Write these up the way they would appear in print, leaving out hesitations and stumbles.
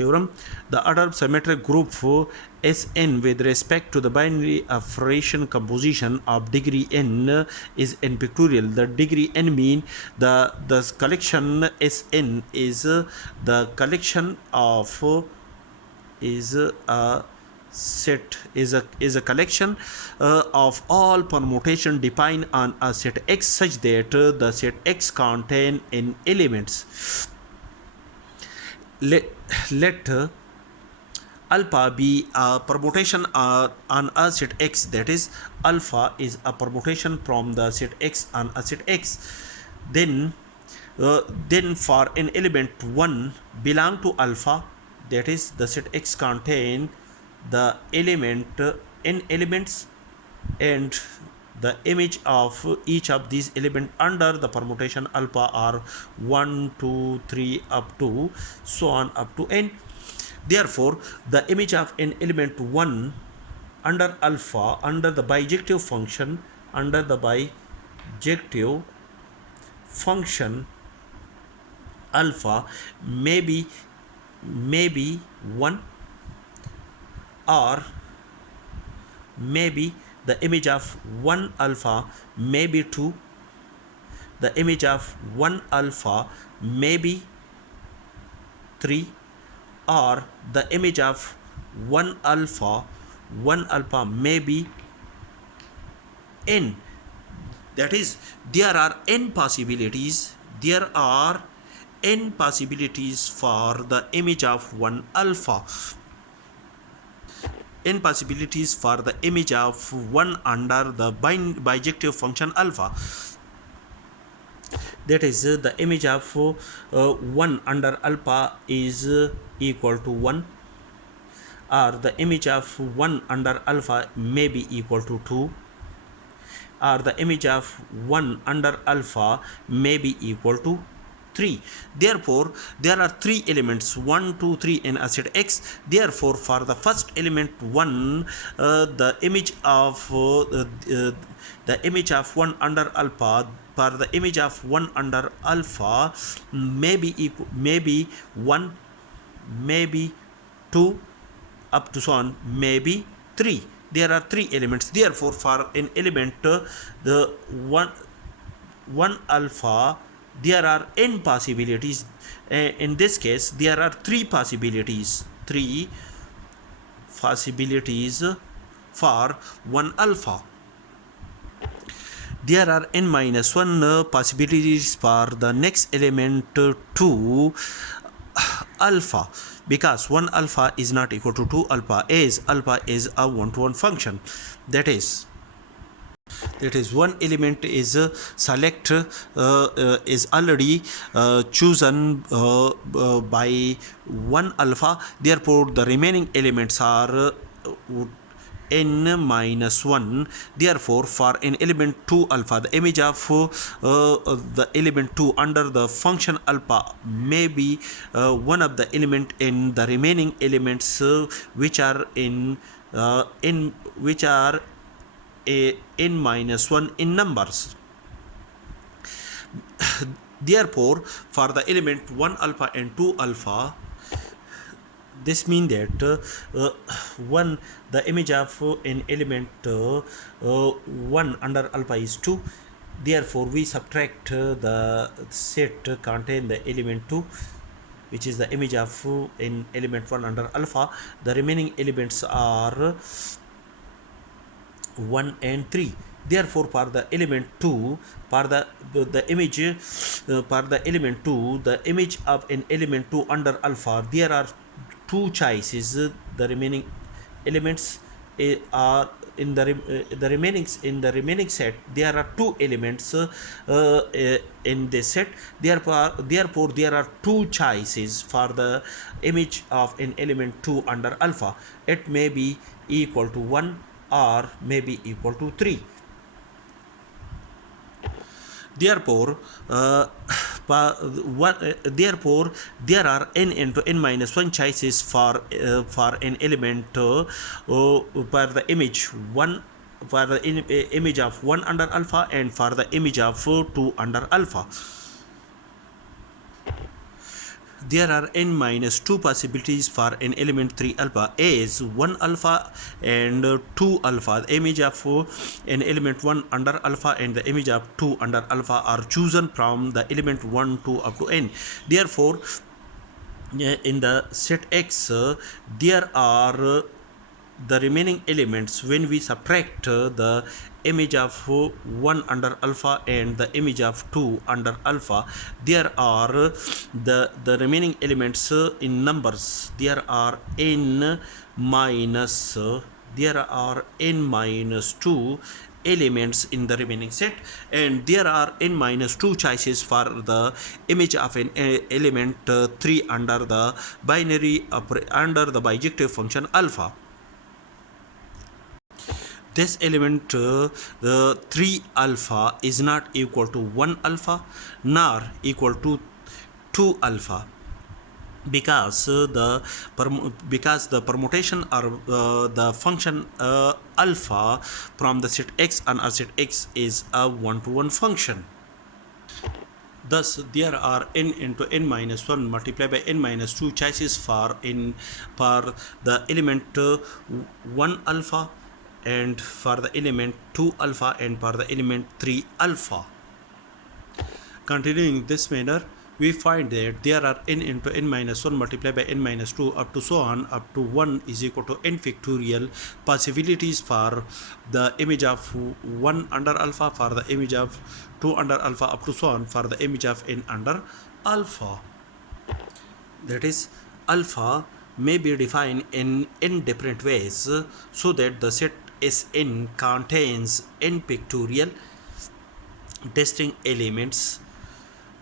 theorem. The order symmetric group Sn with respect to the binary operation composition of degree n is n pictorial. The degree n mean the collection Sn is the collection of is a set is a collection of all permutation defined on a set X such that the set X contain n elements. Let alpha be a permutation on a set X, that is alpha is a permutation from the set X on a set X. Then for an element 1 belong to alpha, that is the set X contain the element n elements, and the image of each of these elements under the permutation alpha are 1, 2, 3 up to so on up to n. Therefore, the image of an element 1 under alpha under the bijective function alpha may be 1, or maybe the image of 1 alpha may be 2, the image of 1 alpha may be 3, or the image of 1 alpha may be n. That is, there are n possibilities for the image of 1 alpha, n possibilities for the image of 1 under the bijective function alpha. That is, the image of 1 under alpha is equal to 1, or the image of 1 under alpha may be equal to 2, or the image of 1 under alpha may be equal to 3. Therefore, there are 3 elements 1, 2, 3 in a set X. Therefore, for the first element 1, the image of 1 under alpha, for the image of 1 under alpha may be 1, maybe 2 up to so on, maybe 3. There are 3 elements. Therefore, for an element the 1 alpha, there are n possibilities. In this case, there are 3 possibilities for 1 alpha. There are n minus 1 possibilities for the next element 2 alpha, because 1 alpha is not equal to 2 alpha, as alpha is a one-to-one function. That is, one element is select is already chosen by 1 alpha. Therefore, the remaining elements are n minus 1. Therefore, for an element 2 alpha, the image of the element 2 under the function alpha may be one of the element in the remaining elements which are n minus 1 in numbers. Therefore, for the element 1 alpha and 2 alpha, this means that the image of an element 1 under alpha is 2. Therefore, we subtract the set contain the element 2, which is the image of an element 1 under alpha. The remaining elements are 1 and 3. Therefore, for the element 2, for the image for the element 2, the image of an element 2 under alpha, there are 2 choices. The remaining elements are in the remaining set. There are 2 elements in this set. Therefore, there are 2 choices for the image of an element 2 under alpha. It may be equal to 1 or may be equal to 3. Therefore, there are n into n minus 1 choices for an element for the image 1, for the image of 1 under alpha, and for the image of 2 under alpha. there are n minus 2 possibilities for an element 3 alpha as 1 alpha and 2 alpha. The image of an element 1 under alpha and the image of 2 under alpha are chosen from the element 1 to up to n. Therefore, in the set X, there are the remaining elements when we subtract the image of 1 under alpha and the image of 2 under alpha. There are the remaining elements in numbers. There are n minus 2 elements in the remaining set, and there are n minus 2 choices for the image of an element 3 under the binary under the bijective function alpha. This element the 3 alpha is not equal to 1 alpha nor equal to 2 alpha, because the permutation or the function alpha from the set X and our set X is a one-to-one function. Thus, there are n into n minus 1 multiplied by n minus 2 choices for the element 1 alpha, and for the element 2 alpha, and for the element 3 alpha. Continuing this manner, we find that there are n into n minus 1 multiplied by n minus 2 up to so on up to 1 is equal to n factorial possibilities for the image of 1 under alpha, for the image of 2 under alpha, up to so on for the image of n under alpha. That is, alpha may be defined in n different ways, so that the set Sn contains n factorial distinct elements.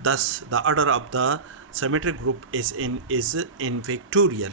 Thus, the order of the symmetric group Sn is n factorial.